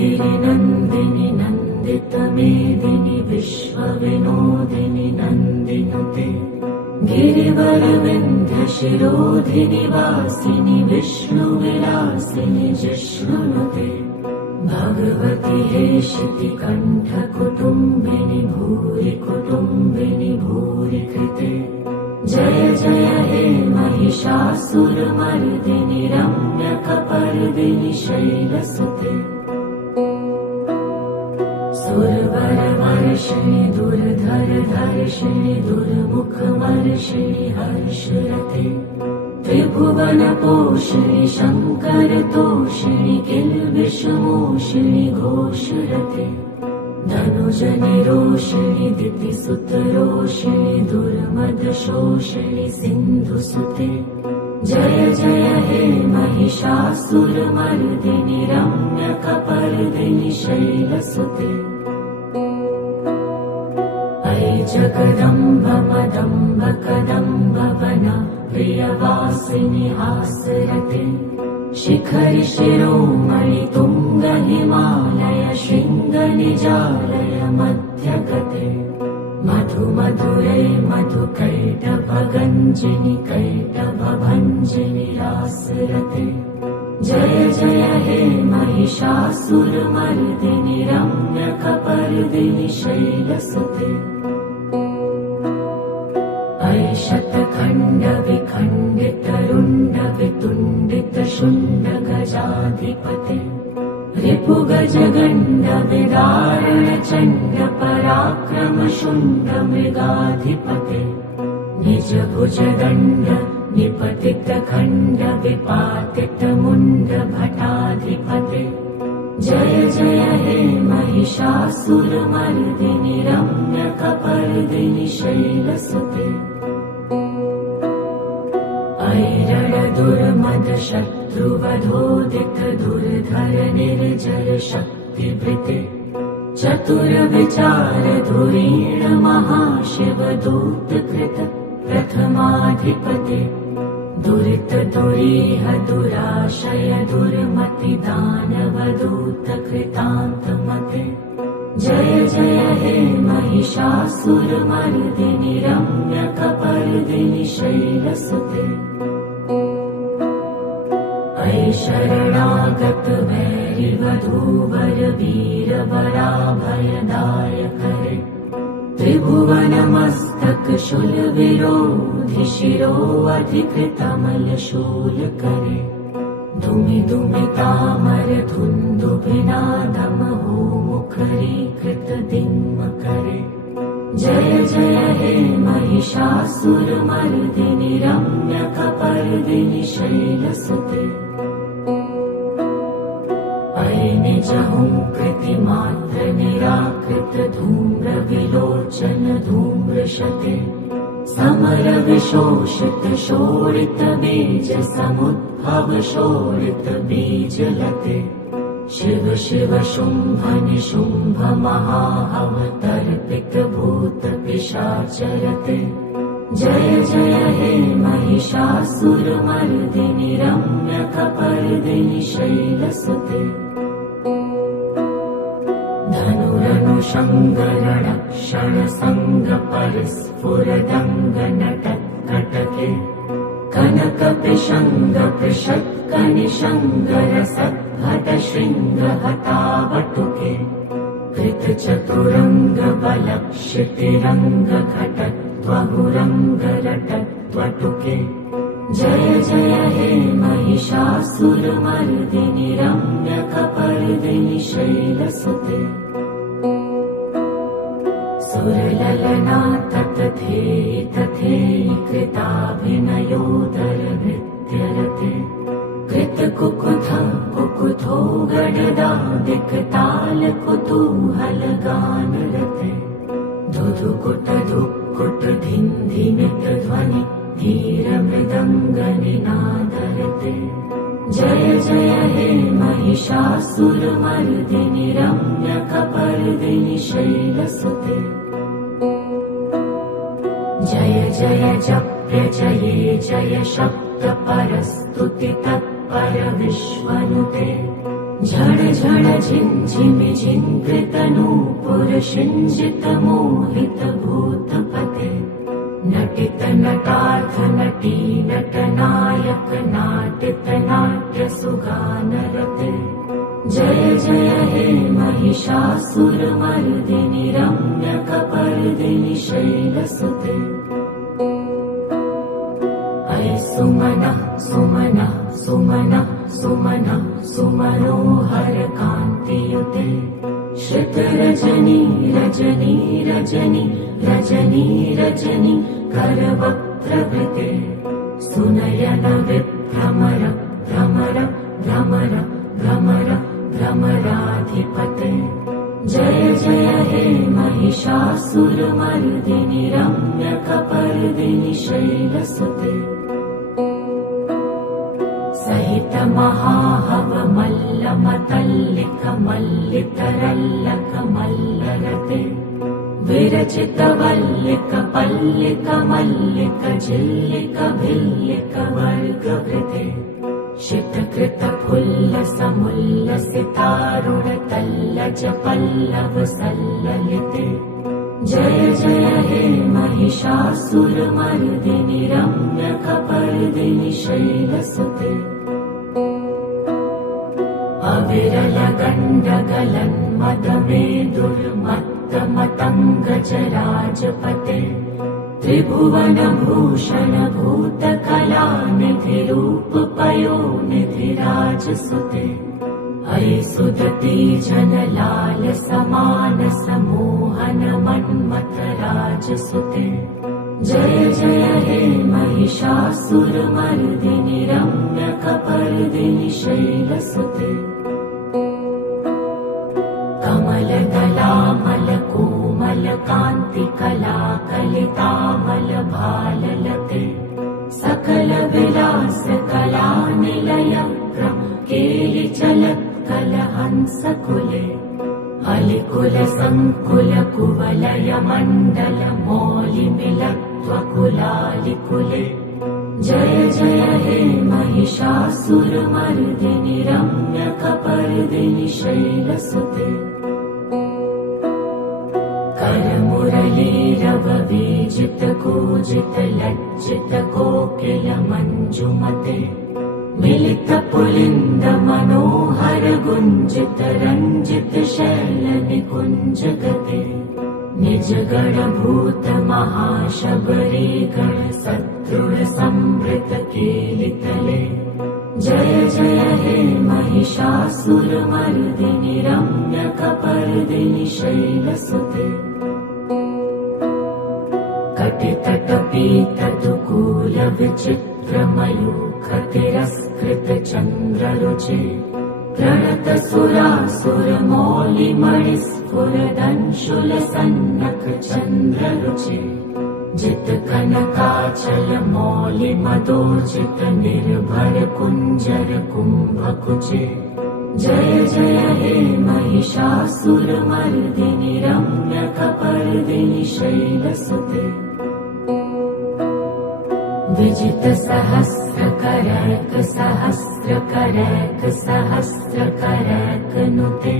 गिरिनन्दिनि नन्दितमेदिनि विश्वविनोदिनि नन्दिनुते गिरिवरविन्ध्यशिरोधिनि वासिनि विष्णुविलासिनि जिष्णुनुते भगवति हेशितिकण्ठकुटुम्बिनि भूरि कुटुम्बिनि भूरि कृते जय जय हे महिषासुरमर्दिनि रम्यकपर्दिनि शैलसुते सुरवरवर्षिणि दुर्धरधर्षिणि दुर्मुखमर्षिणि हर्षरते त्रिभुवनपोषिणि शङ्करतोषिणि किल्बिषमोषिणि घोषरते धनुजनिरोषिणि दितिसुतरोषिणि दुर्मदशोषिणि सिन्धुसुते जय जय हे महिषासुरमर्दिनि रम्यकपर्दिनि शैलसुते अयि जगदम्ब मदम्ब कदम्ब वना प्रियवासिनि हासरते शिखरि शिरोमणि तुङ्ग हिमालय शृङ्ग निजालय मध्यगते मधु मधुरै मधुकैटभगञ्जिनि कैटभभञ्जिनि रासरते जय जय हे महिषासुरमर्दिनि रम्यकपर्दिनि शैलसुते अयि शतखण्ड विखण्डित रुण्ड वितुण्डित शुण्ड गजाधिपते रिपुगज गण्ड विदारण चण्ड पराक्रम शुण्ड मृगाधिपते निज भुज दण्ड निपतित खण्ड विपातित मुण्ड भटाधिपते जय जय हे महिषासुरमर्दिनि रम्यकपर्दिनि शैलसुते ऐरणदुर्मद शत्रुवधोदित दुर्धर निर्जर शक्तिभृते चतुरविचार धुरीण महाशिव दूतकृत प्रथमाधिपते दुरित दुरीह दुराशय दुर्मति दानवदूत कृतान्तमते जय जय हे महिषासुरमर्दिनि रम्यकपर्दिनि शैलसुते अयि शरणागत वैरिवधूवर वीरवराभयदायकरे त्रिभुवनमस्तक शूलविरोधि शिरोऽधिकृतमल शूलकरे धुमि धुमितामर धुन्दुभिनादमहो मुखरीकृत दिङ्मकरे जय जय हे महिषासुरमर्दिनि रम्यकपर्दिनि शैलसुते अयि निजहुङ्कृतिमात्र निराकृत धूम्र विलोचन धूम्रशते समर विशोषित शोणित बीज समुद्भव शोणित बीजलते शिव शिव शुम्भ निशुम्भ महाअवतर्पित भूत पिशाचरते जय जय हे महिषासुरमर्दिनि रम्यकपर्दिनि शैलसुते धनुरनुषङ्गरणक्षण सङ्ग परिस्फुरदङ्ग नटत्कटके कनक पिशङ्ग पृषत्कनिशङ्ग रसद्भट शृङ्ग हतावटुके कृत चतुरङ्ग बलक्षितिरङ्ग घटत्वहुरङ्ग रटत्वटुके जय जय हे महिषासुरमर्दिनि रम्यकपर्दिनि शैलसुते सुरललना ततथेयि तथेयि कृताभिनयोदर नृत्यरते कृतकुकुथं कुकुथो गडदादिकताल कुतूहल गानरते धुधुकुट धुक्कुट धिन्धिमित ध्वनि धीर मृदङ्ग निनादरते जय जय हे महिषासुरमर्दिनि रम्यकपर्दिनि शैलसुते जय जय जप्य जये जय शब्द परस्तुति तत्पर विश्वनुते झड झड झिंझिमि झिंकृतनूपुरशिञ्जित मोहित भूतपते नटित नटार्थ नटी नटनायक नाटित नाट्य सुगानरते जय जय हे महिषासुरमर्दिनि रम्यकपर्दिनि शैलसुते अयि सुमनः सुमनः सुमनः सुमनः सुमनोहर कान्तियुते श्रितरजनी रजनी रजनी रजनी रजनी करवक्त्रवृते सुनयन विभ्रमर भ्रमर भ्रमर भ्रमर भ्रमराधिपते जय जय हे महिषासुरमर्दिनि रम्यकपर्दिनि शैलसुते सहित महाहव मल्लमतल्लिक मल्लितरल्लक मल्लरते विरचित वल्लिक पल्लिक मल्लिक झिल्लिक भिल्लिक वर्गवृते शितकृत फुल्ल समुल्ल सितारुण तल्लज पल्लव सल्ललिते जय जय हे महिषासुरमर्दिनि रम्यकपर्दिनि शैलसुते अविरल गण्डगलन्मदमेदुर्मत्तमतङ्गजराजपते त्रिभुवनभूषण भूतकलानिधिरूप पयोनिधिराजसुते अयि सुदती जनलाल समान समोहन मन्मथ राजसुते जय जय हे महिषासुरमर्दिनि रम्यकपर्दिनि शैलसुते कमलदलामल कोमल कान्ति कला कलितामल भाललते सकल विलास कला निलय केलि चलत् कलहंस कुले अलिकुल संकुल कुवलय मण्डल मौलि मिलत्वकुलालिकुले जय जय हे महिषासुरमर्दिनि रम्यकपर्दिनि शैलसुते करमुरलीरव वीजित कूजित लज्जित कोकिल मञ्जुमते मिलित पुलिन्द मनोहर गुञ्जित रञ्जित शैल निकुञ्जगते निज गण भूत महाशबरी गण सदृढ संवृत कीलितले जय जय हे महिषासुरमर्दिनि रम्यकपर्दिनि शैलसुते कटितटपीतदुकूल विचित्र मयूख तिरस्कृत चन्द्ररुचे प्रणत सुरासुर मौलि मणिस्फुरदंशुल सन्नक चन्द्ररुचे जित कनकाचल मौलि मदोचित निर्भर कुञ्जर कुम्भकुचे जय जय हे महिषासुरमर्दिनि रम्यकपर्दिनि शैलसुते विजित सहस्र करैक सहस्र करैक सहस्र करैक नुते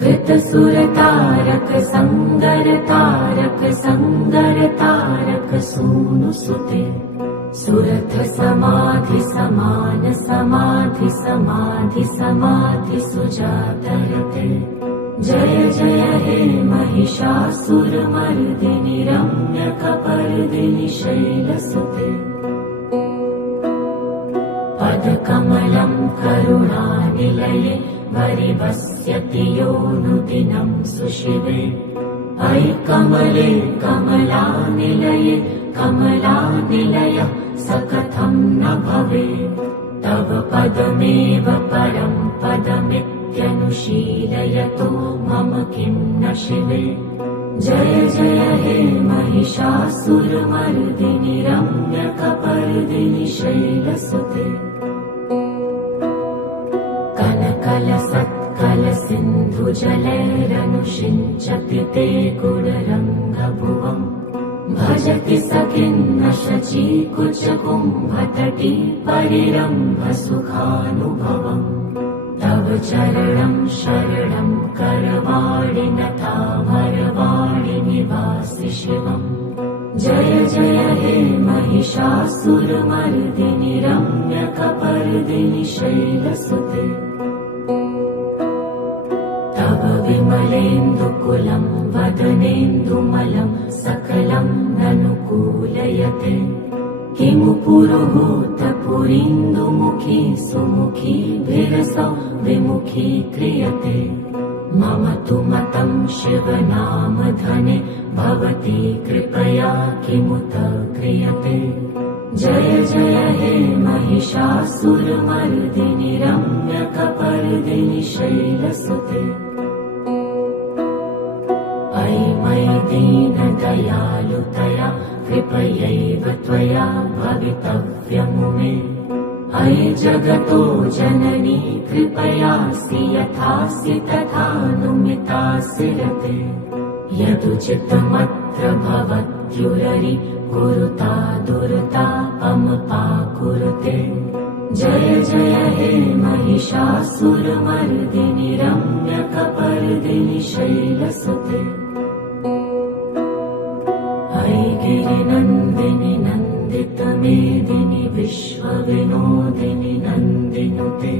कृत सुर तारक संगर तारक संगर तारक सूनु सुते सुरथ समाधि समान समाधि समाधि समाधि सुजातरते जय जय हे महिषासुरमर्दिनि रम्यकपर्दिनि शैलसुते पदकमलं करुणानिलये वरिवस्यति योऽनुदिनं सुशिवे अयि कमले कमलानिलये कमलानिलय स कथं न भवेत् तव पदमेव परं पदमित्यनुशीलयतो मम किं न शिवे जय जय हे महिषासुरमर्दिनि रम्यकपर्दिनि शैलसुते कलसत्कल सिन्धु जलैरनुषिञ्चति ते गुणरङ्गभुवम् भजति सखिन्न शचीकुचकुम्भतटी परिरम्भ सुखानुभवम् तव चरणं शरणं करवाणि नतामरवाणि निवासि शिवम् जय जय हे महिषासुरमर्दिनि रम्यकपर्दिनि शैलसुते तव विमलेन्दुकुलं वदनेन्दुमलं सकलं ननुकूलयते किमु पुरुहूतपुरीन्दुमुखी सुमुखीभिरसौ विमुखी क्रियते मम तु मतं शिवनामधने भवती कृपया किमुत क्रियते जय जय हे महिषासुरमर्दिनि रम्यकपर्दिनि शैलसुते अयि मयि दीनदयालुतया कृपयैव त्वया भवितव्यमुमे अयि जगतो जननी कृपयासि यथासि तथानुमितासि रते यदुचितमत्र भवत्युररि कुरुता दुर्तापमपाकुरुते जय जय हे महिषासुरमर्दिनि रम्यकपर्दिनि शैलसुते अयि गिरिनन्दिनि नन्दितमेदिनि विश्वविनोदिनि नन्दिनुते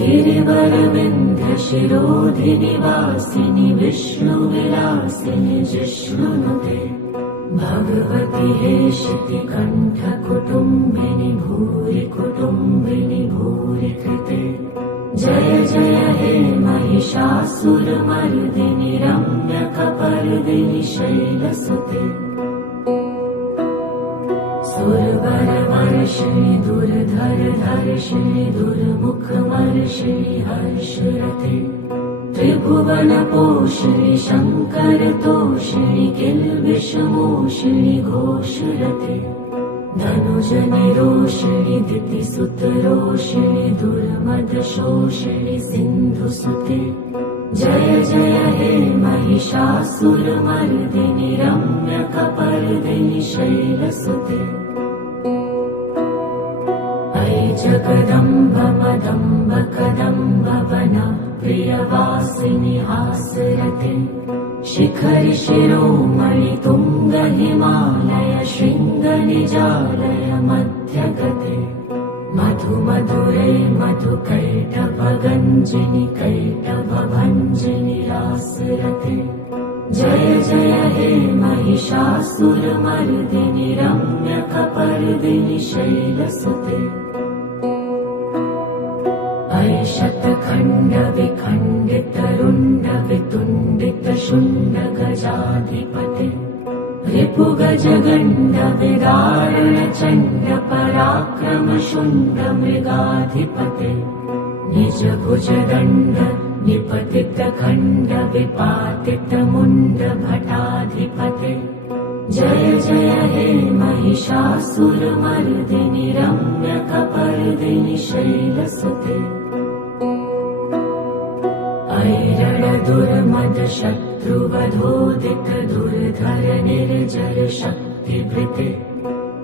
गिरिवरविन्ध्यशिरोधिनि वासिनि विष्णुविलासिनि जिष्णुनुते भगवति हेशितिकण्ठकुटुम्बिनि भूरि कुटुम्बिनि भूरि कृते जय जय हे महिषासुरमर्दिनि रम्यकपर्दिनि शैलसुते सुरवरवर्षिणि दुर्धरधर्षिणि दुर्मुखमर्षिणि हर्षरते त्रिभुवनपोषिणि शङ्करतोषिणि किल्बिषमोषिणि घोषरते धनुजनिरोषिणि दितिसुतरोषिणि दुर्मदशोषिणि सिन्धुसुते जय जय हे महिषासुरमर्दिनि रम्यकपर्दिनि शैलसुते अयि जगदम्ब मदम्ब कदम्ब वन प्रियवासिनि हासरते शिखरि शिरोमणि तुङ्ग हिमालय शृङ्ग निजालय मध्यगते मधु मधुरे मधुकैटभगञ्जिनि कैटभभञ्जिनि रासरते जय जय हे महिषासुरमर्दिनि रम्यकपर्दिनि शैलसुते अयि शतखण्ड विखण्डित रुण्ड वितुण्डित शुण्ड गजाधिपते रिपुगज गण्ड विदारण चण्ड पराक्रम शुण्ड मृगाधिपते निज भुज दण्ड निपतित खण्ड विपातित मुण्ड भटाधिपते जय जय हे महिषासुरमर्दिनि रम्यकपर्दिनि शैलसुते अयि रणदुर्मद शत्रुवधोदित दुर्धर निर्जर शक्तिभृते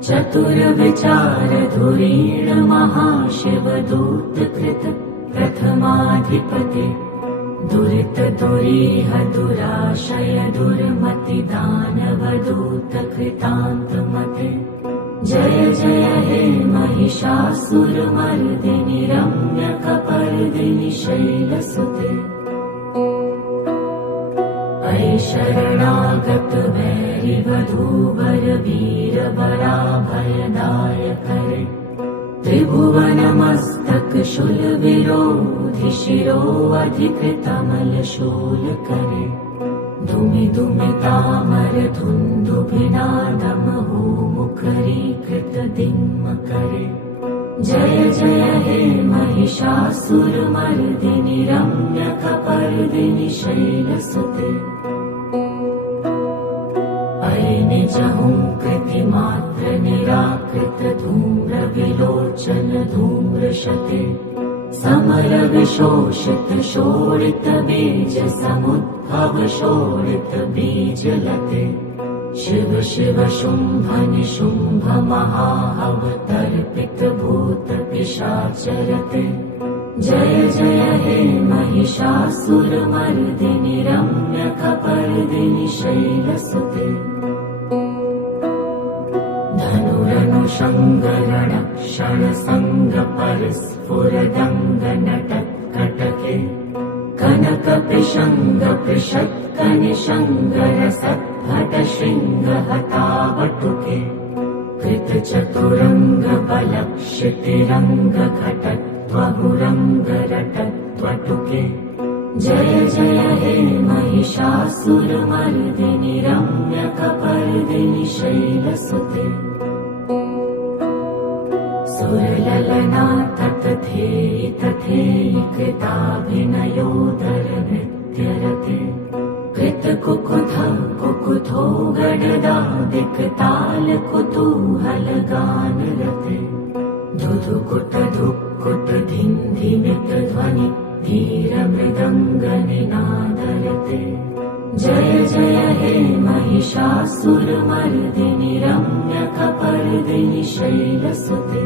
चतुरविचार धुरीण महाशिवदूतकृत प्रथमाधिपते दुरित दुरीह दुराशय दुर्मति दानवदूत कृतान्तमते जय जय हे महिषासुरमर्दिनि रम्यकपर्दिनि शैलसुते अयि शरणागत वैरिवधूवर वीरबराभयदायकरे त्रिभुवनमस्तक शूलविरोधि शिरो अधिकृतमल शूलकरे धुमि धुमितामर धुन्दुभिनादमहो मुखरीकृत दिङ्मकरे जय जय हे महिषासुरमर्दिनि रम्यकपर्दिनि शैलसुते अयि निजहुङ्कृतिमात्र निराकृत धूम्र विलोचन धूम्रशते समर विशोषित शोणित बीज समुद्भव शोणित बीजलते शिव शिव शुम्भ निशुम्भ महाहवतर्पित भूत पिशाचरते जय जय हे महिषासुरमर्दिनि रम्यकपर्दिनि शैलसुते धनुरनुषङ्गरणक्षणसङ्गपरिस्फुरदङ्गनटत्कटके कनकपिशङ्गपृषत्कनिशङ्गरसद्भटशृङ्गहतावटुके कृतचतुरङ्गबलक्षितिरङ्गघटत्वहुरङ्गरटत्वटुके जय जय हे महिषासुरमर्दिनि रम्यकपर्दिनि शैलसुते सुरललना ततथेयि तथेयि कृताभिनयोदरनृत्यरते कृतकुकुथ कुकुथो गडदादिकताल कुतूहलगानरते धुधुकुट धुक्कुट धिन्धिमित ध्वनि धीरमृदङ्गनिनादरते जय जय हे महिषासुरमर्दिनि रम्यकपर्दिनि शैलसुते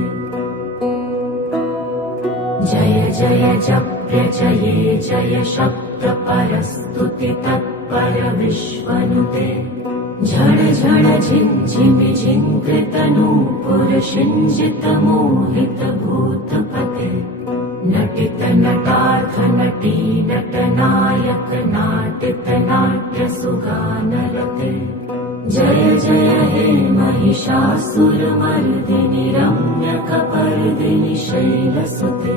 जय जय जप्य जये जय शब्द परस्तुति तत्पर विश्वनुते झण झण झिञ्झिमि झिङ्कृतनूपुर शिञ्जित मोहित भूतपते नटित नटार्थ नटी नटनायक नाटित नाट्य सुगानरते जय जय हे महिषासुरमर्दिनि रम्यकपर्दिनि शैलसुते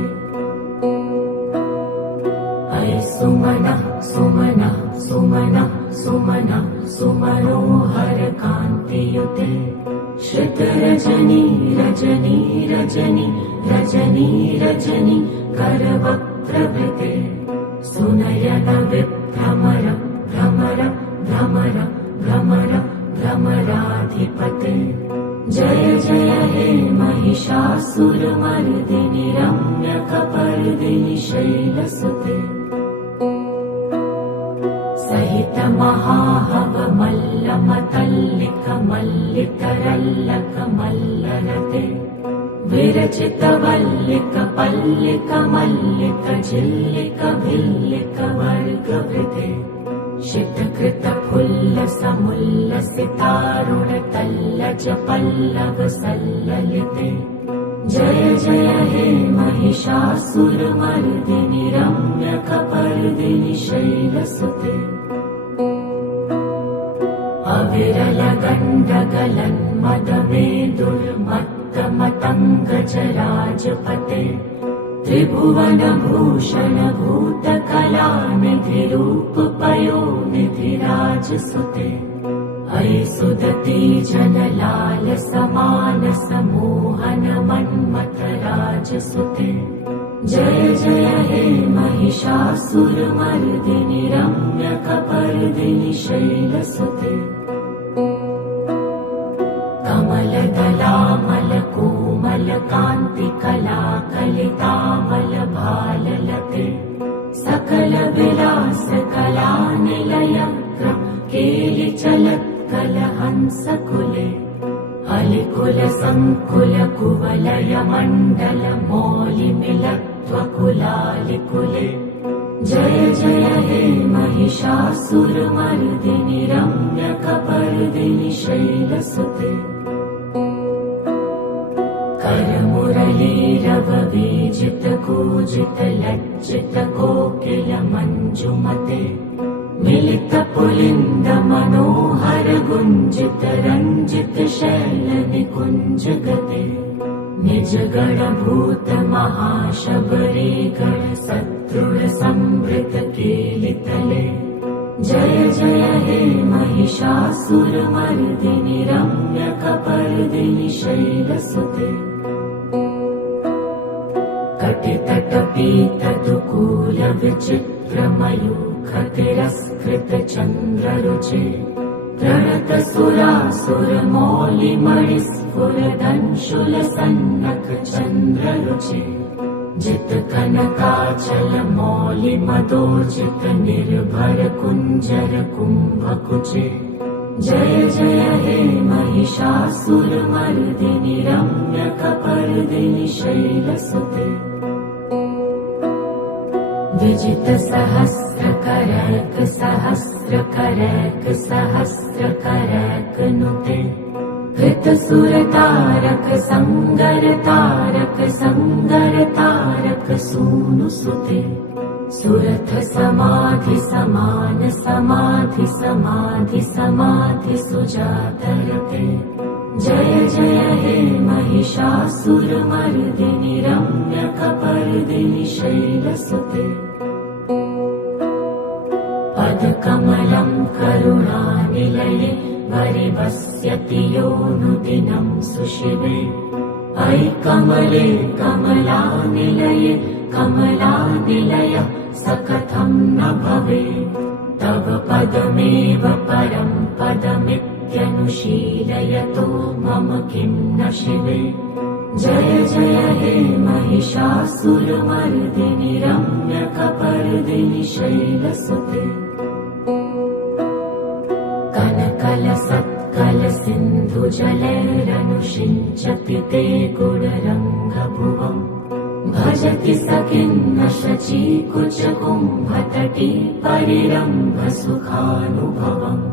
अय सुमनः सुमनः सुमनः सुमनः सुमनोहर कान्तियुते श्रितरजनी रजनी रजनी रजनी रजनी करवक्त्रवृते सुनयन विभ्रमर भ्रमर भ्रमर भ्रमर भ्रमराधिपते जय जय हे महिषासुरमर्दिनि रम्यकपर्दिनि शैलसुते सहित महाहव मल्लमतल्लिक मल्लितरल्लक मल्लरते विरचित वल्लिक पल्लिक मल्लिक झिल्लिक भिल्लिक वर्गवृते शितकृत फुल्ल समुल्लसितारुण तल्लज पल्लव सल्ललिते जय जय हे महिषासुरमर्दिनि रम्यकपर्दिनि शैलसुते अविरल गण्डगलन्मदमेदुर्मत्तमतङ्गजराजपते त्रिभुवनभूषण भूतकलानिधिरूप पयोनिधिराजसुते अयि सुदती जनलाल समानस मोहन मन्मथ राजसुते जय जय हे महिषासुरमर्दिनि रम्यकपर्दिनि शैलसुते कमलदलामल कोमल कान्ति कलाकलितामल भाललते सकल विलास कलानिलयक्रम केलि चलत् कलहंसकुले अलिकुल संकुल कुवलय मण्डल मौलिमिलत्वकुलालिकुले जय जय हे महिषासुरमर्दिनि रम्यकपर्दिनि शैलसुते करमुरलीरववीजित कूजित लज्जित कोकिल मञ्जुमते मिलित पुलिन्द मनोहर गुञ्जित रञ्जित शैल निकुञ्ज गते निज गणभूत महाशबरी गण सदृढ संवृत केलितले जय जय हे महिषासुरमर्दिनि रम्यकपर्दिनि शैलसुते कटितटपीत दुकूल विचित्र मयूखतिरस्कृत चन्द्ररुचे प्रणत सुरासुर मौलिमणिस्फुरदंशुल सन्नक चन्द्ररुचे जित कनकाचल मौलि मदोर्जित निर्भर कुञ्जर कुम्भकुचे जय जय हे महिषासुरमर्दिनि रम्यकपर्दिनि शैलसुते विजित सहस्रकरैक सहस्रकरैक सहस्रकरैक नुते कृत सुर तारक संगर तारक संगर तारक सूनु सुते सुरथ समाधि समान समाधि समाधि समाधि सुजातरते जय जय हे महिषासुरमर्दिनि रम्यकपर्दिनि शैलसुते पदकमलं करुणानिलये वरिवस्यति योऽनुदिनं सुशिवे अयि कमले कमलानिलये कमलानिलय स कथं न भवेत् तव पदमेव परं पदमित्यनुशीलयतो मम किं न शिवे जय जय हे महिषासुरमर्दिनि रम्यकपर्दिनि शैलसुते कनकलसत्कलसिन्धुजलैरनुषिञ्चति ते गुणरङ्गभुवम् भजति स किन्न शचीकुचकुम्भतटी परिरम्भसुखानुभवम्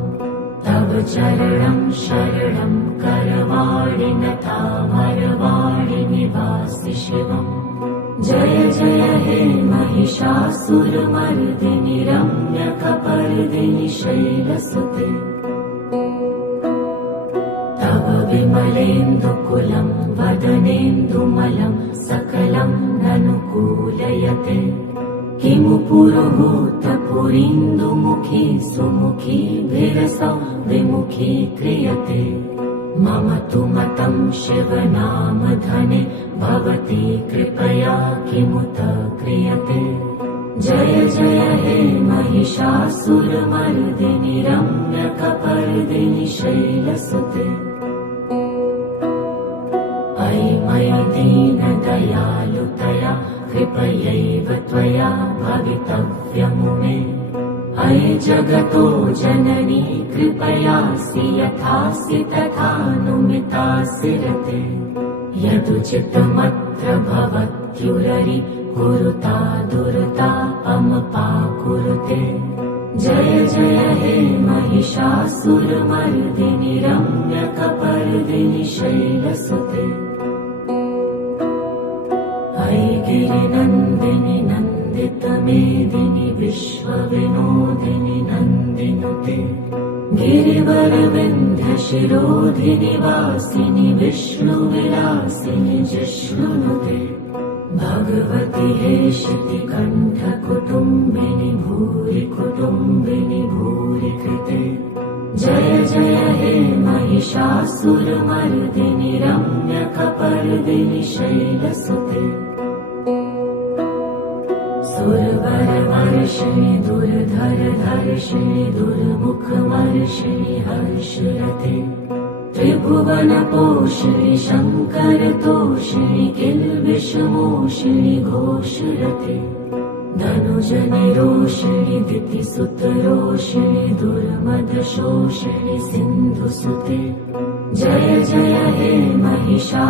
तव चरणं शरणं करवाणि नतामरवाणि निवासि शिवम् जय जय हे महिषासुरमर्दिनि रम्यकपर्दिनि शैलसुते तव विमलेन्दुकुलं वदनेन्दुमलं सकलं ननुकूलयते किमु पुरुहूतपुरीन्दुमुखी सुमुखी भिरसौ विमुखी क्रियते मम तु मतं शिवनामधने भवती कृपया किमुत क्रियते जय जय हे महिषासुरमर्दिनि रम्यकपर्दिनि शैलसुते अयि मयि दीनदयालुतया कृपयैव त्वया भवितव्यमुमे अयि जगतो जननी कृपयासि यथासि तथानुमितासि रते यदुचितमत्र भवत्युररि कुरुता दुर्तापमपाकुरुते जय जय हे महिषासुरमर्दिनि रम्यकपर्दिनि शैलसुते अयि गिरिनन्दिनि नन्दितमेदिनि विश्वविनोदिनि नन्दिनुते गिरिवरविन्ध्यशिरोधिनि वासिनि विष्णुविलासिनि जिष्णुनुते भगवति हेशितिकण्ठकुटुम्बिनि भूरि कुटुम्बिनि भूरि कृते जय जय हे महिषासुरमर्दिनि रम्यकपर्दिनि शैलसुते सुरवरवर्षिणि दुर्धरधर्षिणि दुर्मुखमर्षिणि हर्षरते त्रिभुवनपोषिणि शङ्करतोषिणि किल्बिषमोषिणि घोषरते धनुजनिरोषिणि दितिसुतरोषिणि दुर्मदशोषिणि सिन्धुसुते जय जय हे महिषासुरमर्दिनि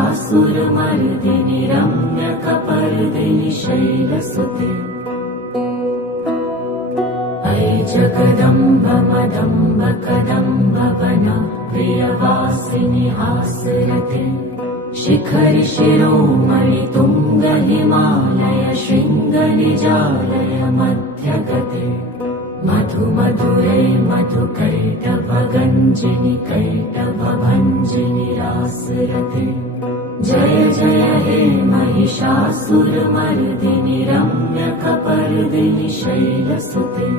रम्यकपर्दिनि शैलसुते अयि जगदम्ब मदम्ब कदम्ब वन प्रियवासिनि हासरते शिखरि शिरोमणि तुङ्ग हिमालय शृङ्ग निजालय मध्यगते मधु मधुरै मधुकैटभगञ्जिनि कैटभभञ्जिनि रासरते जय जय हे महिषासुरमर्दिनि रम्यकपर्दिनि शैलसुते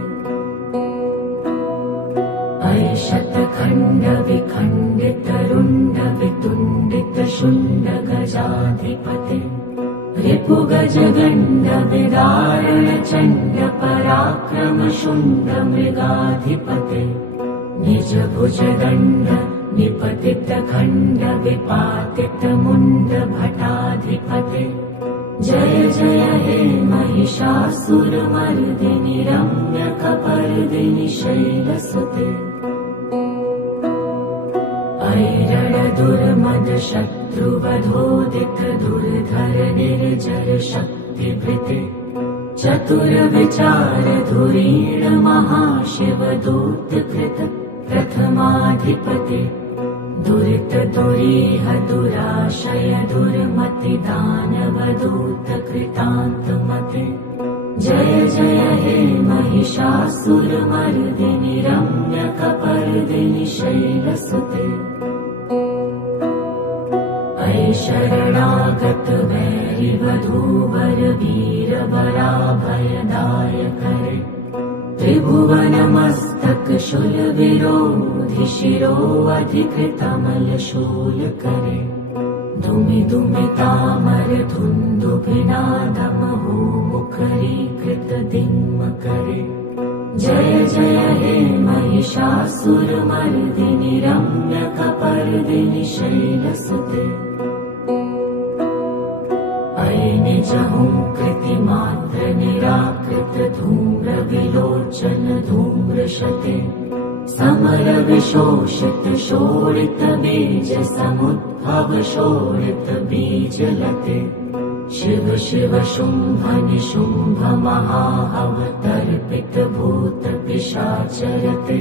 अयि शतखण्डविखण्डितरुण्डवितुण्डितशुण्ड गजाधिपते रिपुगजगण्ड विदारणचण्ड पराक्रम शुण्ड मृगाधिपते निज भुजदण्ड निपतित खण्ड विपातित मुण्ड भटाधिपते जय जय हे महिषासुरमर्दिनि रम्यकपर्दिनि शैलसुते ऐरणदुर्मद शत्रुवधोदित दुर्धर निर्जर शक्तिभृते चतुर्विचारधुरीण महाशिवदूतकृत प्रथमाधिपते दुरितदुरीह दुराशय दुर्मतिदानवदूतकृतान्तमते जय जय हे महिषासुरमर्दिनि रम्यकपर्दिनि शैलसुते अयि शरणागत वैरिवधूवर वीरबलाभयदायकरे त्रिभुवनमस्तक शूलविरोधि शिरोऽधिकृतमलशूलकरे दुमि दुमितामर धुन्दुभिनादमहो मुखरीकृतदिङ्मकरे जय जय हे महिषासुरमर्दिनि रम्यकपर्दिनि शैलसुते अयि निजहुङ्कृतिमात्र निराकृत धूम्रविलोचन धूम्रशते समरविशोषित शोणित बीज समुद्भव शोणित बीजलते शिव शिव शुम्भ निशुम्भ महाहवतर्पित भूत पिशाचरते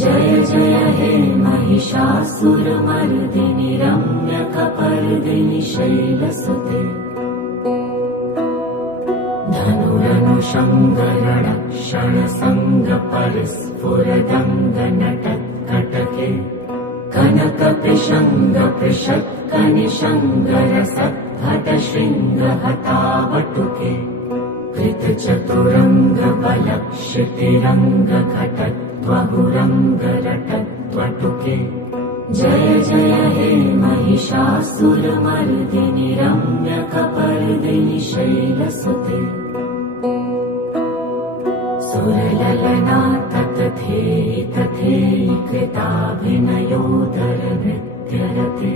जय जय हे महिषासुरमर्दिनि रम्यकपर्दिनि शैलसुते धनुरनुषङ्गरणक्षणसङ्ग परस्फुरदङ्गनटत्कटके कनकपिशङ्ग पृषत्कनिशङ्गरसद्घटशृङ्गहतावटुके कृतचतुरङ्गबलक्षितिरङ्गघटत्वहुरङ्गरटत्वटुके जय जय हे महिषासुरमर्दिनि रम्यकपर्दिनि शैलसुते सुरललना ततथेयि तथेयि कृताभिनयोदर नृत्यरते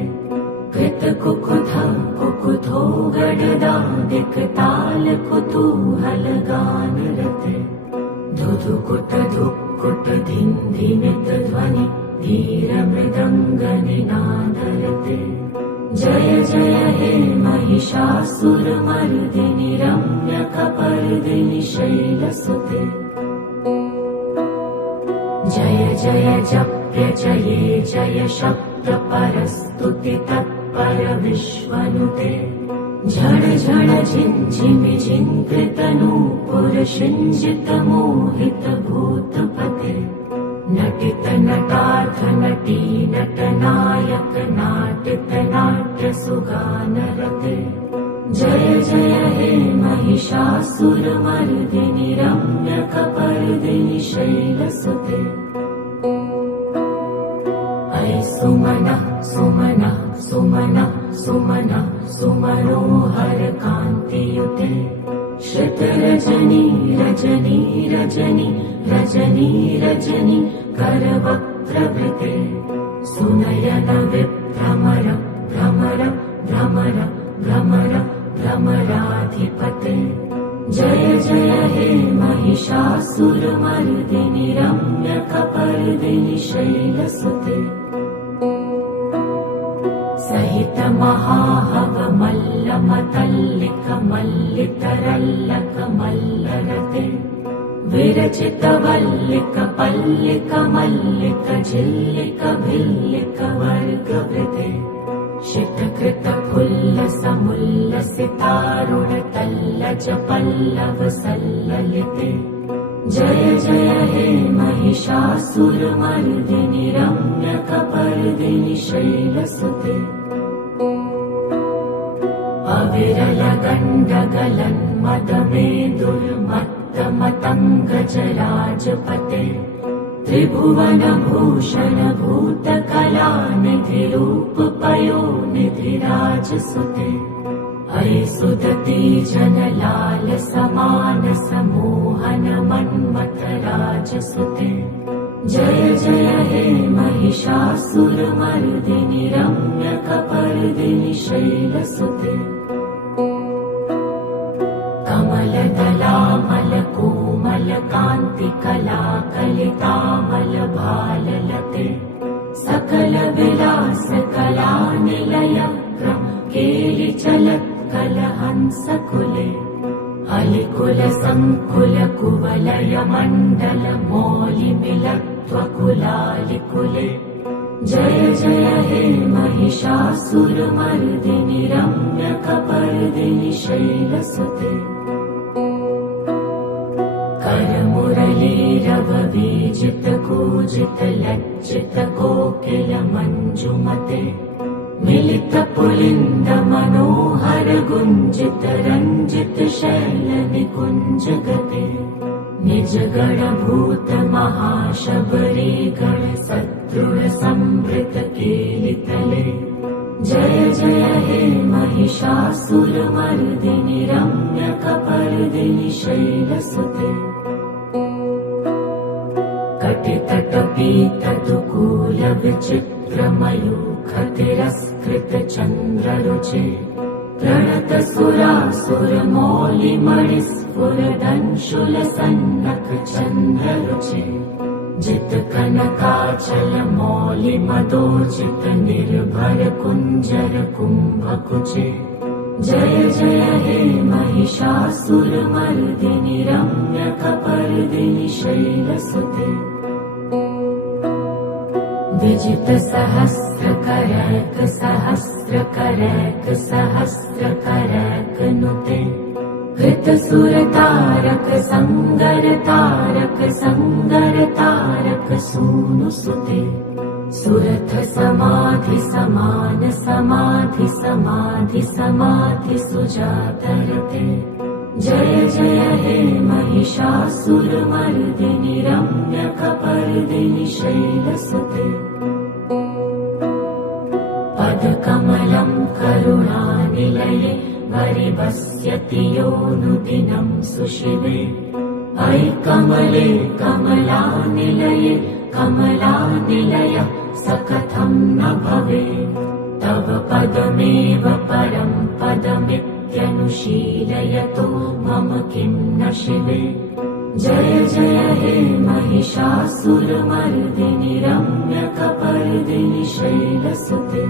कृतकुकुथ कुकुथो गडदादिकताल कुतूहलगानरते धुधुकुट धुक्कुट धिन्धिमित ध्वनि धीरमृदङ्गनिनादरते जय जय हे महिषासुरमर्दिनि रम्यकपर्दिनि शैलसुते जय जय जप्य जये जय शब्द परस्तुति तत्पर विश्वनुते झण झण झिञ्झिमि झिङ्कृतनूपुर शिञ्जित मोहित भूतपते नटित नटार्थ नटी नटनायक नाटित नाट्य सुगानरते जय जय हे महिषासुरमर्दिनि रम्यकपर्दिनि शैलसुते अयि सुमनः सुमनः सुमनः सुमनः सुमनोहर कान्तियुते श्रितरजनी रजनी रजनी रजनी रजनी करवक्त्रवृते सुनयन विभ्रमर भ्रमर भ्रमर भ्रमर भ्रमराधिपते जय जय हे महिषासुरमर्दिनि रम्यकपर्दिनि शैलसुते सहित महाहव मल्लमतल्लिक मल्लितरल्लक मल्लरते विरचित वल्लिक पल्लिक मल्लिक झिल्लिक भिल्लिक वर्गवृते शितकृत फुल्ल समुल्लसितारुण तल्लज पल्लव सल्ललिते जय जय हे महिषासुरमर्दिनि रम्यकपर्दिनि शैलसुते अविरल गण्डगलन्मदमेदुर्मत्तमतङ्गजराजपते त्रिभुवनभूषण भूतकलानिधिरूप पयोनिधिराजसुते अयि सुदती जनलाल समान समोहन मन्मथराजसुते जय जय हे महिषासुरमर्दिनि रम्यकपर्दिनि शैलसुते कमलदलामलकोमलकान्तिकलाकलितामलभाललते सकलविलासकलानिलयक्रम केलिचलत्कलहंसकुले अलिकुल संकुल कुवलय मंडल मौलिमिलत्वकुलालिकुले जय जय हे महिषासुरमर्दिनि रम्यकपर्दिनि शैलसुते करमुरलीरववीजित कूजित लज्जित कोकिल मंजुमते मिलित पुलिंद मनोहर गुंजित रंजित शैल निकुंज गते निज गण भूत महाशबरी गण सदृढ़ संवृत कीलितले जय जय हे महिषासुरमर्दिनि रम्यकपर्दिनि शैलसुते कटितटपीतदुकूल विचित्रमयूखतिरस्कृत चन्द्ररुचे प्रणत सुरासुरमौलिमणिस्फुरदंशुल सन्नख चन्द्ररुचे जित कनकाचल मौलि मदोचित निर्भर कुंजर कुंभकुचे जय जय हे महिषासुरमर्दिनि रम्यकपर्दिनि शैलसुते विजित सहस्रकरैक सहस्रकरैक सहस्रकरैक नुते कृत सुरतारक संगर तारक संगर तारक सूनु सुते सुरथ समाधि समान समाधि समाधि समाधि सुजातरते जय जय हे महिषासुरमर्दिनि रम्यकपर्दिनि शैलसुते पदकमलं करुणानिलये वरिवस्यति योऽनुदिनं सुशिवे अयि कमले कमलानिलये कमलानिलय स कथं न भवेत् तव पदमेव परं पदमित्यनुशीलयतो मम किं न शिवे जय जय हे महिषासुरमर्दिनि रम्यकपर्दिनि शैलसुते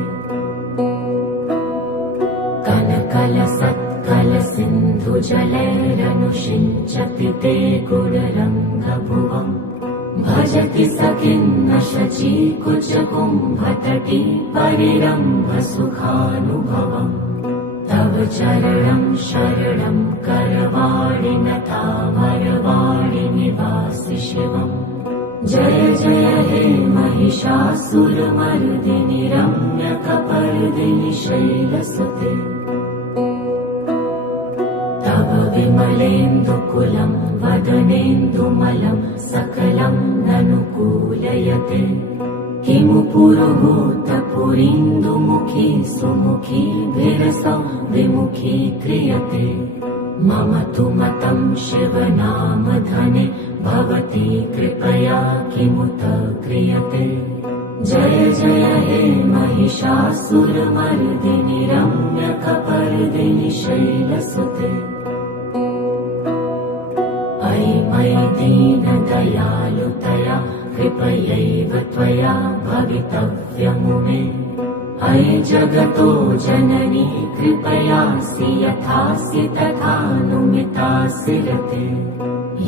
कलकलसत्कल सिन्धुजलैरनुषिञ्चति ते गुणरङ्गभुवम् भजति स किन्न शचीकुचकुम्भतटी परिरम्भ सुखानुभवम् तव चरणं शरणं करवाणि नतामरवाणि निवासि शिवम् जय जय हे महिषासुरमर्दिनि रम्यकपर्दिनि शैलसुते तव विमलेन्दुकुलं वदनेन्दुमलं सकलं ननुकूलयते किमु पुरुहूतपुरीन्दुमुखी सुमुखी विरसौ विमुखी क्रियते मम तु मतं शिवनामधने भवती कृपया किमुत क्रियते जय जय हे महिषासुरमर्दिनि रम्यकपर्दिनि शैलसुते अयि मयि दीनदयालुतया कृपयैव त्वया भवितव्यमुमे अयि जगतो जननी कृपयासि यथासि तथानुमितासि रते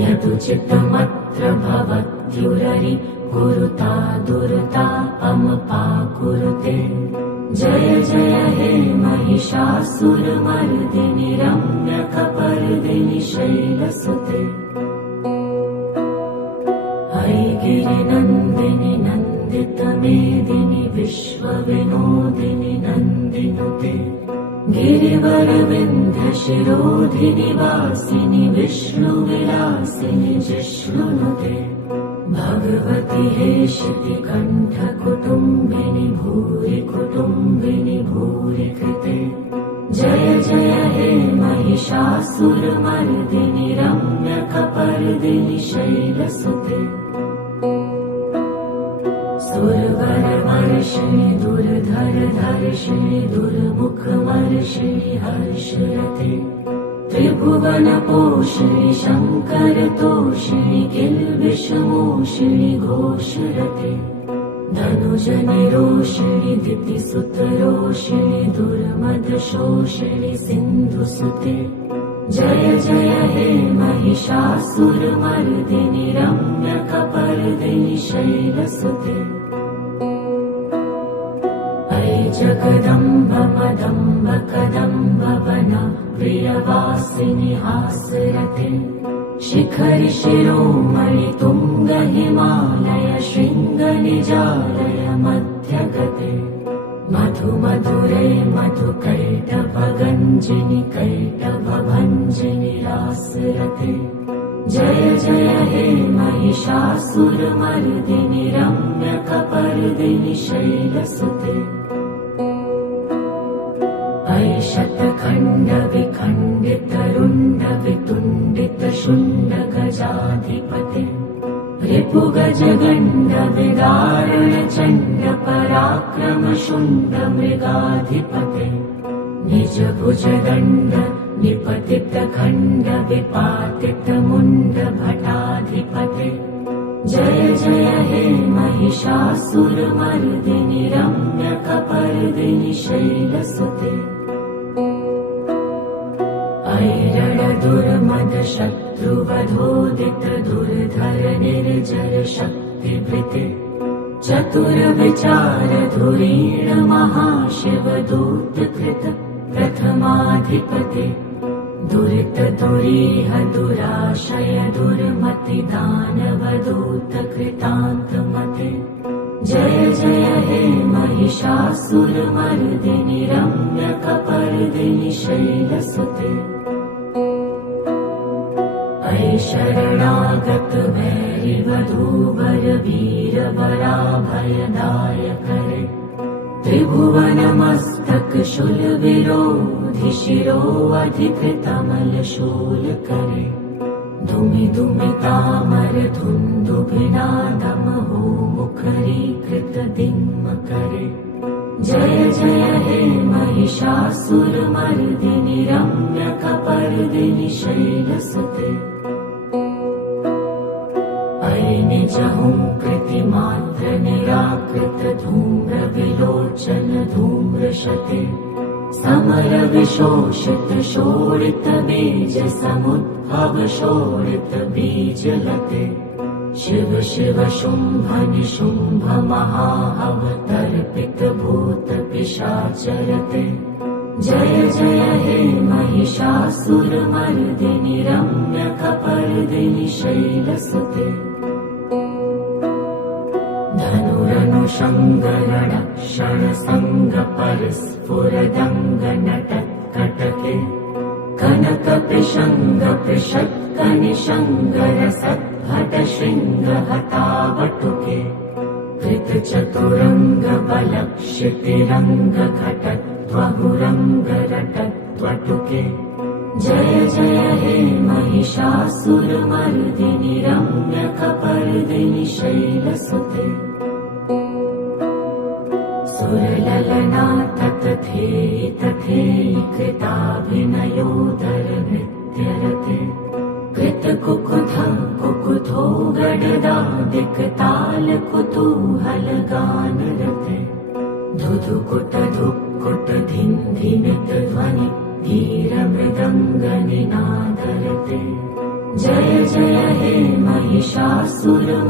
यदुचितमत्र भवत्युररि कुरुता दुर्तापमपा कुरुते जय जय हे महिषासुरमर्दिनि रम्यकपर्दिनि शैलसुते अयि गिरिनन्दिनि नन्दितमेदिनि विश्वविनोदिनि नन्दिनुते गिरिवरविन्ध्यशिरोधिनि वासिनि विष्णुविलासिनि जिष्णुनुते भगवति हेशितिकण्ठकुटुम्बिनि भूरि कुटुम्बिनि भूरि कृते जय जय हे महिषासुरमर्दिनि रम्यकपर्दिनि शैलसुते सुरवरवर्षिणि दुर्धरधर्षिणि दुर्मुखवर्षिणि हर्षरते त्रिभुवनपोषिणि शङ्करतोषिणि किल्बिषमोषिणि घोषरते धनुजनिरोषिणि दितिसुतरोषिणि दुर्मदशोषिणि सिन्धुसुते जय जय हे महिषासुरमर्दिनि रम्यकपर्दिनि शैलसुते अयि जगदम्ब मदम्ब कदम्ब वन प्रियवासिनि हासरते शिखरि शिरोमणि तुंग हिमालय शृंग निजालय मध्यगते मधु मधुरे मधु कैटभ गंजिनि कैटभ भंजिनि रासरते जय जय हे महिषासुरमर्दिनि रम्यकपर्दिनि शैलसुते अयि शतखण्ड विखण्डित रुण्ड वितुण्डित शुण्ड गजाधिपते रिपुगज गण्ड विदारुण चण्ड पराक्रम शुण्ड मृगाधिपते निज भुज दण्ड निपतित खण्ड विपातित मुण्ड भटाधिपते जय जय हे महिषासुरमर्दिनि रम्यकपर्दिनि शैलसुते अयि रणदुर्मद शत्रुवधोदित दुर्धर निर्जर शक्तिभृते चतुर विचार धुरीण महाशिव दूतकृत प्रथमाधिपते दुरित दुरीह दुराशय दुर्मति दानव दूत कृतान्तमते जय जय हे महिषासुरमर्दिनि रम्यकपर्दिनि शैलसुते अयि शरणागत वैरि वधूवर वीर वराभयदायकरे त्रिभुवन मस्तक शूल विरोधि शिरो अधिकृतमल शूल करे धुमि धुमि तामर धुन्दुभिनादम हो मुखरीकृत दिङ्म करे जय जय हे महिषासुरमर्दिनि रम्यकपर्दिनि शैलसुते अयि निज हुंकृतिमात्र निराकृत धूम्र विलोचन धूम्रशते समर विशोषित शोणित बीज समुद्भव शोणित बीजलते शिव शिव शुंभ निशुंभ महाअवतर्पित भूत पिशाचरते जय जय हे महिषासुरमर्दिनि रम्यकपर्दिनि शैलसुते धनुरनुषङ्गरण क्षणसङ्ग परस्फुरदङ्ग नटत्कटके कनक पिशङ्ग पिषत्क निषङ्गर सद्भट शृङ्ग हतावटुके कृत चतुरङ्ग बलक्षितिरङ्ग घटत्वहुरङ्ग रटत्वटुके जय जय हे महिषासुरमर्दिनि रम्यकपर्दिनि शैलसुते सुरललना ततथेयि तथेयि कृताभिनयोदर नृत्यरते कृतकुकुथं कुकुथो गडदादिक ताल कुतूहल गानरते धुधुकुट धुक्कुट धिन्धिमित ध्वनि धीर मृदङ्ग निनादरते जय जय हे महिषासुरमर्दिनि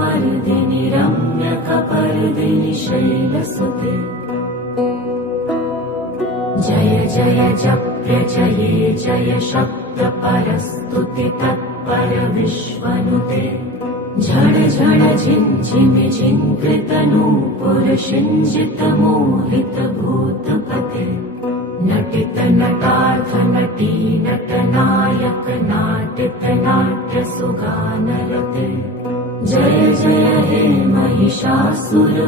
रम्यकपर्दिनि शैलसुते जय जय जप्य जये जय शब्द परस्तुति तत्पर विश्वनुते झण झण झिञ्झिमि झिङ्कृत नूपुर शिञ्जित मोहित भूतपते नटित नटार्थ नटी नटनायक नाटित नाट्य सुगानरते जय जय हे महिषासुरमर्दिनि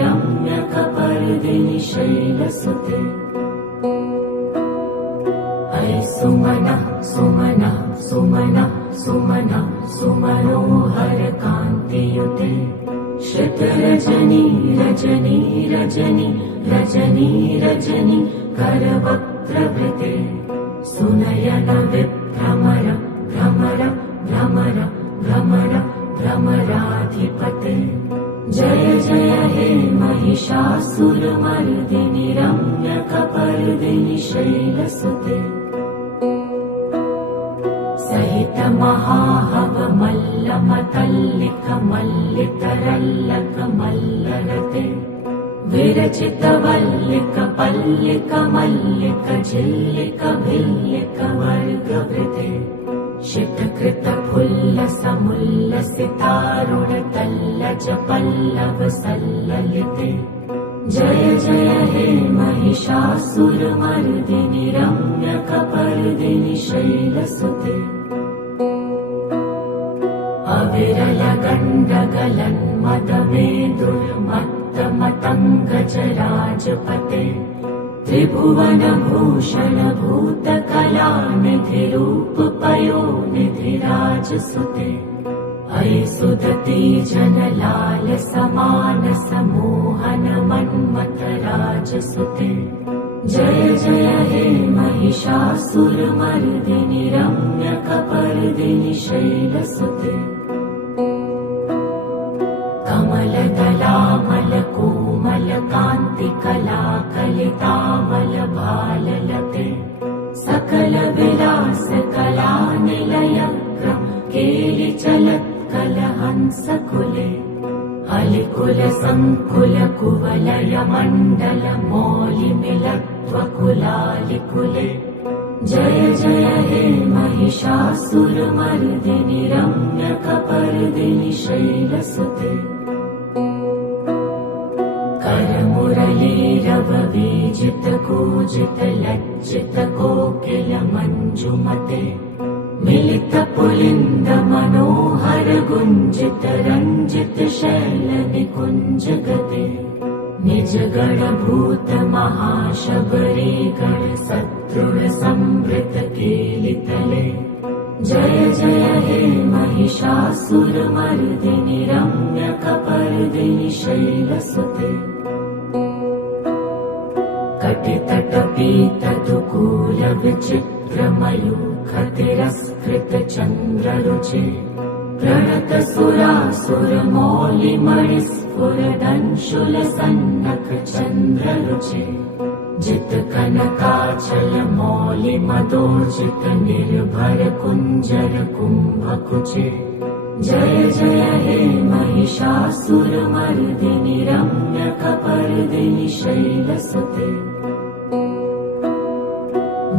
रम्यकपर्दिनि शैलसुते अयि सुमनः सुमनः सुमनः सुमनः सुमनोहर कान्तियुते श्रित रजनी रजनी रजनी रजनी रजनी करवक्त्रवृते सुनयन विभ्रमर भ्रमर भ्रमर भ्रमर भ्रमराधिपते जय जय हे महिषासुरमर्दिनि रम्यकपर्दिनि शैलसुते सहित महाहव मल्लमतल्लिक मल्लितरल्लक मल्लरते विरचित वल्लिक पल्लिक मल्लिक झिल्लिक भिल्लिक वर्गवृते शितकृत फुल्लस मुल्लसितारुण तल्लज पल्लव सल्ललिते जय जय हे महिषासुरमर्दिनि रम्यकपर्दिनि शैलसुते अविरल गण्डगलन्मदमेदुर्मत्तमतङ्गजराजपते त्रिभुवनभूषण भूतकलानिधि रूपपयोनिधिराजसुते अयि सुदती जनलाल समानस मोहन मन्मथराजसुते जय जय हे महिषासुरमर्दिनि रम्यकपर्दिनि शैलसुते कमलदलामलकोमलकान्तिकलाकलितामल भाललते सकलविलास कलानिलयक्रम केलिचलत्कलहंसकुले अलिकुल संकुल कुवलय मण्डल मौलिमिलत्वकुलालिकुले जय जय हे महिषासुरमर्दिनि रम्यकपर्दिनि शैलसुते करमुरलीरववीजित कूजित लज्जित कोकिल मञ्जुमते मिलित पुलिन्द मनोहर गुञ्जित रञ्जित शैल निकुञ्ज गते निज गण भूत महाशबरी गण सत्रुण संवृत केलितले जय जय हे महिषासुरमर्दिनि रम्यकपर्दिनि शैलसुते कटितटपीतदुकूल विचित्र मयूखतिरस्कृत चन्द्ररुचे प्रणत सुरासुर मौलिमणिस्फुरदंशुल सन्नख चन्द्ररुचे जित कनकाचल मौलि मदोर्जित निर्भर कुञ्जर कुम्भकुचे जय जय हे महिषासुरमर्दिनि रम्यकपर्दिनि शैलसुते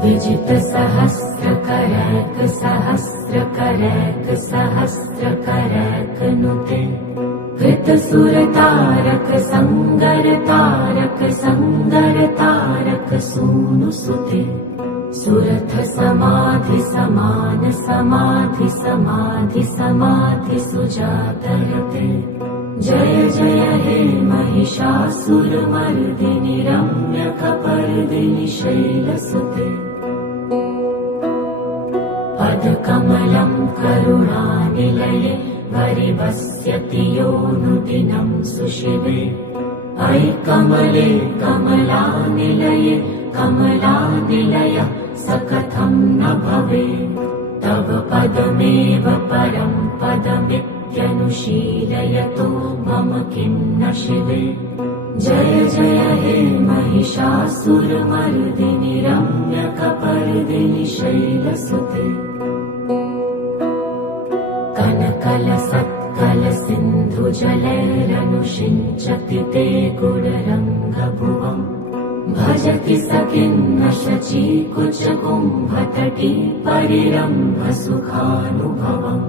विजित सहस्रकरैक सहस्रकरैक सहस्रकरैक नुते कृत सुरतारक संगर तारक संगर तारक सूनुसुते सुरथ समाधि समान समाधि समाधि समाधि सुजातरते जय जय हे महिषासुरमर्दिनि रम्यकपर्दिनि शैलसुते पदकमलं करुणानिलये वरिवस्यति योऽनुदिनं सुशिवे अयि कमले कमलानिलये कमलानिलय स कथं न भवेत् तव पदमेव परं पदमित्यनुशीलयतो मम किं न शिवे जय जय हे महिषासुरमर्दिनि रम्यकपर्दिनि शैलसुते कनकलसत्कल सिन्धुजलैरनुषिञ्चति ते गुणरङ्गभुवम् भजति स किन्न शचीकुचकुम्भतटी परिरम्भ सुखानुभवम्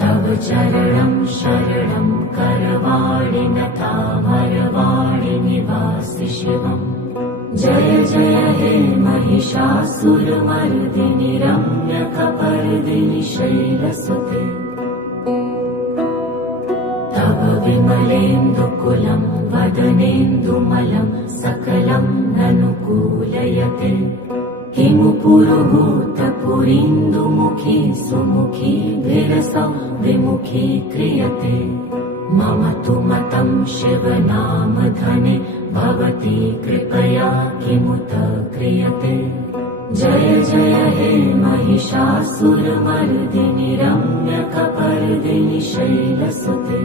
तव चरणं शरणं करवाणि नतामरवाणि निवासि शिवम् जय जय हे महिषासुरमर्दिनि रम्यकपर्दिनि शैलसुते तव विमलेन्दुकुलं वदनेन्दुमलं सकलं ननुकूलयते किमु पुरुहूतपुरीन्दुमुखी सुमुखी विरसौ विमुखी क्रियते मम तु मतं शिवनामधने भवती कृपया किमुत क्रियते जय जय हे महिषासुरमर्दिनि रम्यकपर्दिनि शैलसुते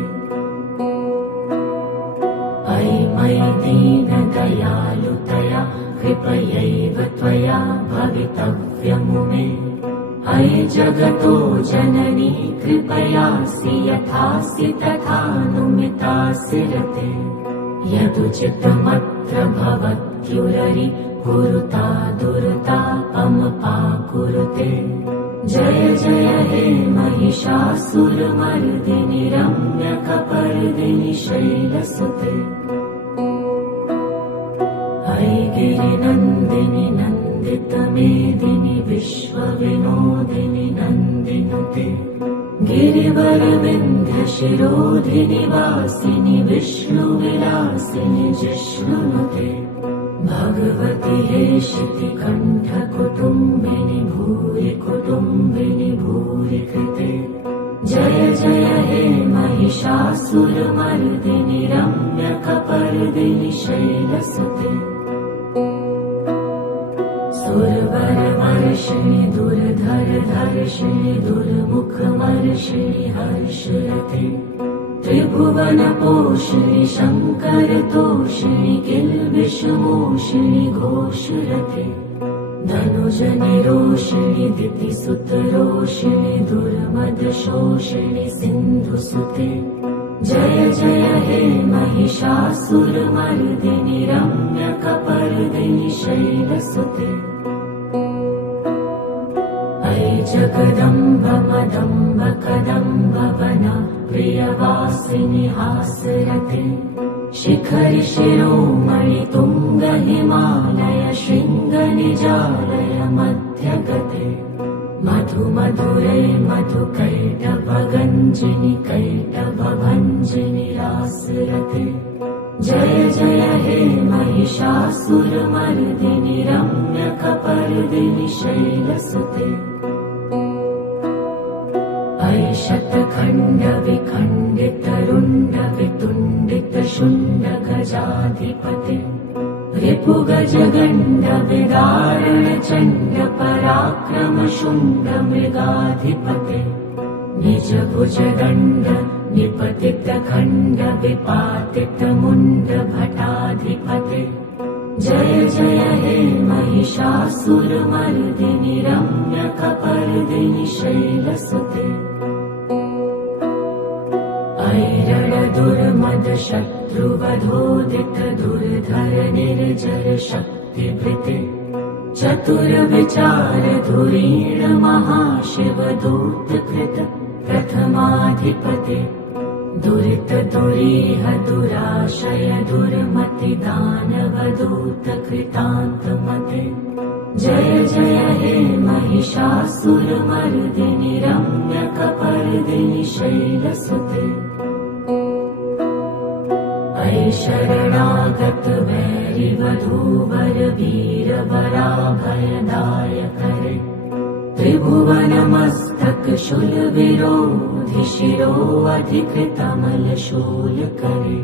अयि मयि दीनदयालुतया कृपयैव त्वया भवितव्यमुमे अयि जगतो जननी कृपयासि यथासि तथानुमितासि रते यदुचितमत्र भवत्युररि कुरुता दुर्तापमपाकुरुते जय जय हे महिषासुरमर्दिनि रम्यकपर्दिनि शैलसुते अयि गिरिनन्दिनि नन्दितमेदिनि विश्वविनोदिनि नन्दिनुते गिरिवरविन्ध्यशिरोधिनि वासिनि विष्णुविलासिनि जिष्णुनुते भगवति हेशितिकण्ठकुटुम्बिनि भूरि कुटुम्बिनि भूरि कृते जय जय हे महिषासुरमर्दिनि रम्यकपर्दिनि शैलसुते सुरवरवर्षिणि दुर्धरधर्षिणि दुर्मुखमर्षिणि हर्षरते त्रिभुवनपोषिणि शङ्करतोषिणि किल्बिषमोषिणि घोषरते धनुजनिरोषिणि दितिसुतरोषिणि दुर्मदशोषिणि सिन्धुसुते जय जय हे महिषासुरमर्दिनि रम्यकपर्दिनि शैलसुते अयि जगदम्ब मदम्ब कदम्ब वना प्रियवासिनि हासरते शिखरि शिरोमणि तुङ्ग हिमालय शृङ्ग निजालय मध्यगते मधु मधुरे मधु कैटभगञ्जिनि कैटभभञ्जिनि रासरते जय जय हे महिषासुरमर्दिनि रम्यकपर्दिनि शैलसुते अयि शतखण्ड विखण्डित रुण्ड वितुण्डित शुण्ड गजाधिपते रिपुगज गण्ड विदारण चण्ड पराक्रम शुण्ड मृगाधिपते निज भुज दण्ड निपतित खण्ड विपातित मुण्ड भटाधिपते जय जय हे महिषासुरमर्दिनि रम्यकपर्दिनि शैलसुते अयि रणदुर्मद शत्रुवधोदित दुर्धर निर्जर शक्तिभृते चतुर विचार धुरीण महाशिव दूतकृत प्रथमाधिपते दुरित दुरीह दुराशय दुर्मति दानवदूत कृतान्तमते जय जय हे महिषासुरमर्दिनि रम्यकपर्दिनि शैलसुते अयि शरणागत वैरिवधूवर वीरवराभयदायकरे त्रिभुवनमस्तक शूलविरोधि शिरो अधिकृतमल शूलकरे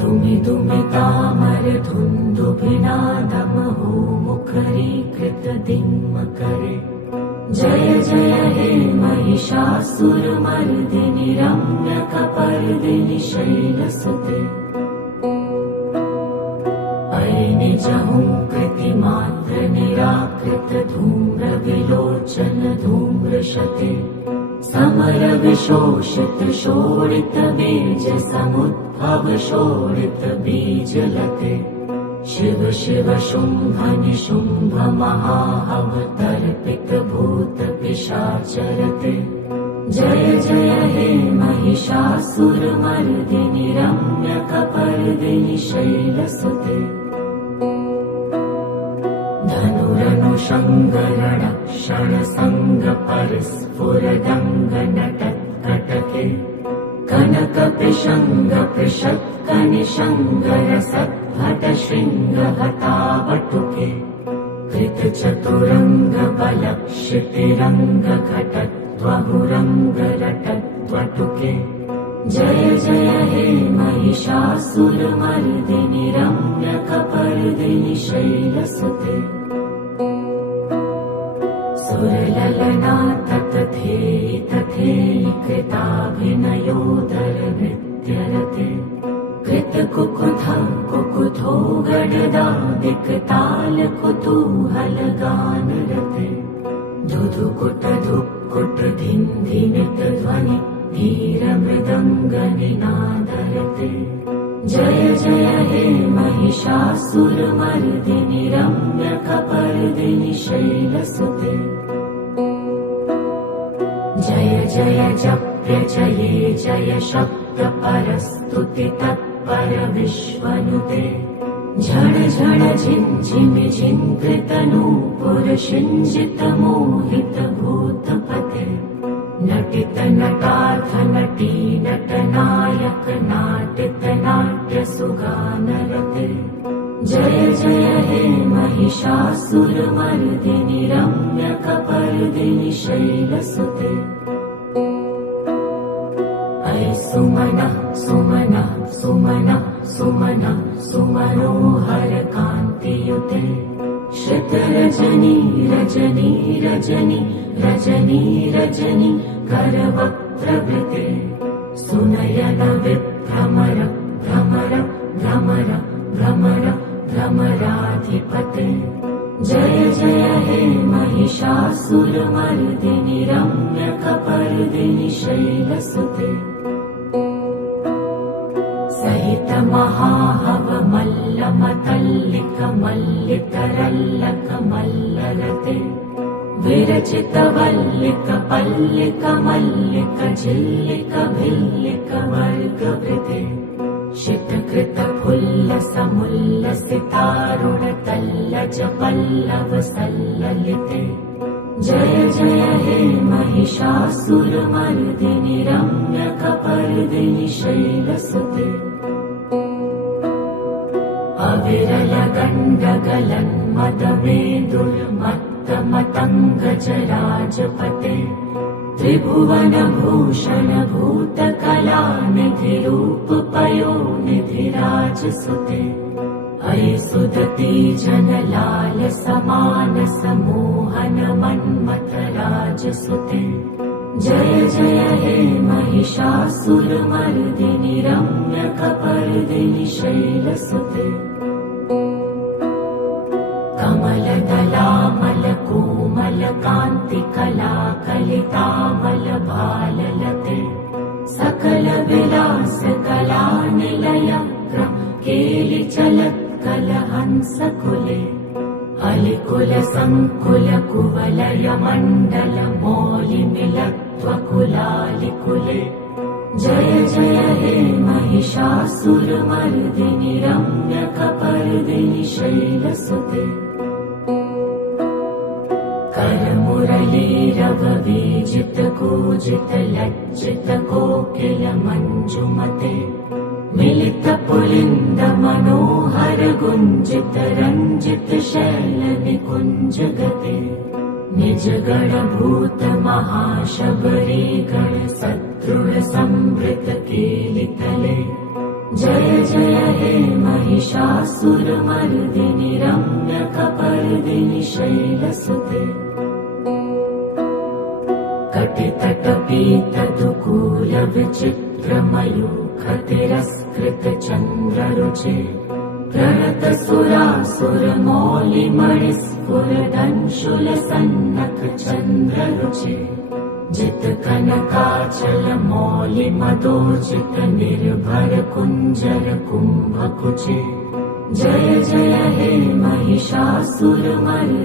धुमि धुमितामर धुन्दुभिनादमहो मुखरीकृत दिङ्मकरे जय जय हे महिषासुरमर्दिनि रम्यकपर्दिनि शैलसुते अयि निजहुङ्कृतिमात्र निराकृत धूम्र विलोचन धूम्रशते समर विशोषित शोणित बीज समुद्भव शोणित बीजलते शिव शिव शुम्भ निशुम्भ महाअवतर्पित भूत पिशाचरते जय जय हे महिषासुरमर्दिनि रम्यकपर्दिनि शैलसुते धनुरनुषङ्गरणक्षण सङ्ग परस्फुरदङ्ग नटत्कटके कनक पिशङ्ग पृषत्कनिशङ्ग रसद्भट शृङ्ग हतावटुके कृत चतुरङ्ग बलक्षितिरङ्ग घटत्वहुरङ्ग रटत्वटुके जय जय हे महिषासुरमर्दिनि रम्यकपर्दिनि शैलसुते सुरललना ततथेयि तथेयि कृताभिनयोदर नृत्यरते कृतकुकुथं कुकुथो गडदादिक ताल कुतूहल गानरते धुधुकुट धुक्कुट धिन्धिमित ध्वनि धीरमृदङ्गनिनादरते जय जय हे महिषासुरमर्दिनि रम्यकपर्दिनि शैलसुते जय जय जप्य जये जय शब्द परस्तुति तत्पर विश्वनुते झण झण झिञ्झिमि झिङ्कृत नूपुर शिञ्जित मोहित भूतपते नटित नटार्थ नटी नटनायक नाटित नाट्य सुगानरते जय जय हे महिषासुरमर्दिनि रम्यकपर्दिनि शैलसुते अयि सुमनः सुमनः सुमनः सुमनः सुमनोहर कान्तियुते श्रितरजनी रजनी रजनी रजनी रजनी करवक्त्रवृते सुनयन विभ्रमर भ्रमर भ्रमर भ्रमर भ्रमराधिपते जय जय हे महिषासुरमर्दिनि रम्यकपर्दिनि शैलसुते सहित महाहव मल्लमतल्लिक मल्लितरल्लक मल्लरते विरचित वल्लिक पल्लिक मल्लिक झिल्लिक भिल्लिक वर्गभृते शितकृत फुल्लसमुल्लसितारुण तल्लज पल्लव सल्ललिते जय जय हे महिषासुरमर्दिनि रम्यकपर्दिनि शैलसुते अविरल गण्डगलन्मदमेदुर्मत्तमतङ्गजराजपते त्रिभुवनभूषण भूतकलानिधिरूप पयोनिधिराजसुते अयि सुदती जनलाल समानस मोहन मन्मथ राजसुते जय जय हे महिषासुरमर्दिनि रम्यकपर्दिनि शैलसुते कमलदलामल कोमल कान्ति कला कलितामल भाललते सकल विलास कला निलय केलि चलत् कलहंसकुले अलिकुल संकुल कुवलय मण्डल मौलिमिलत्वकुलालिकुले जय जय हे महिषासुरमर्दिनि रम्यकपर्दिनि शैलसुते करमुरलीरव वीजित कूजित लज्जित कोकिल मञ्जुमते मिलित पुलिन्द मनोहर गुञ्जित रञ्जित शैल निकुञ्ज गते निज गण भूत महाशबरी गण सदृढ संवृत कीलितले जय जय हे महिषासुरमर्दिनि रम्यकपर्दिनि शैलसुते कटितटपीतदुकूल विचित्र मयूखतिरस्कृत चन्द्ररुचे प्रणत सुरासुर मौलिमणिस्फुरदंशुल सन्नक चन्द्ररुचे जित कनकाचल मौलि मदोचित निर्भर कुञ्जर कुम्भकुचे जय जय हे महिषासुरमर्दिनि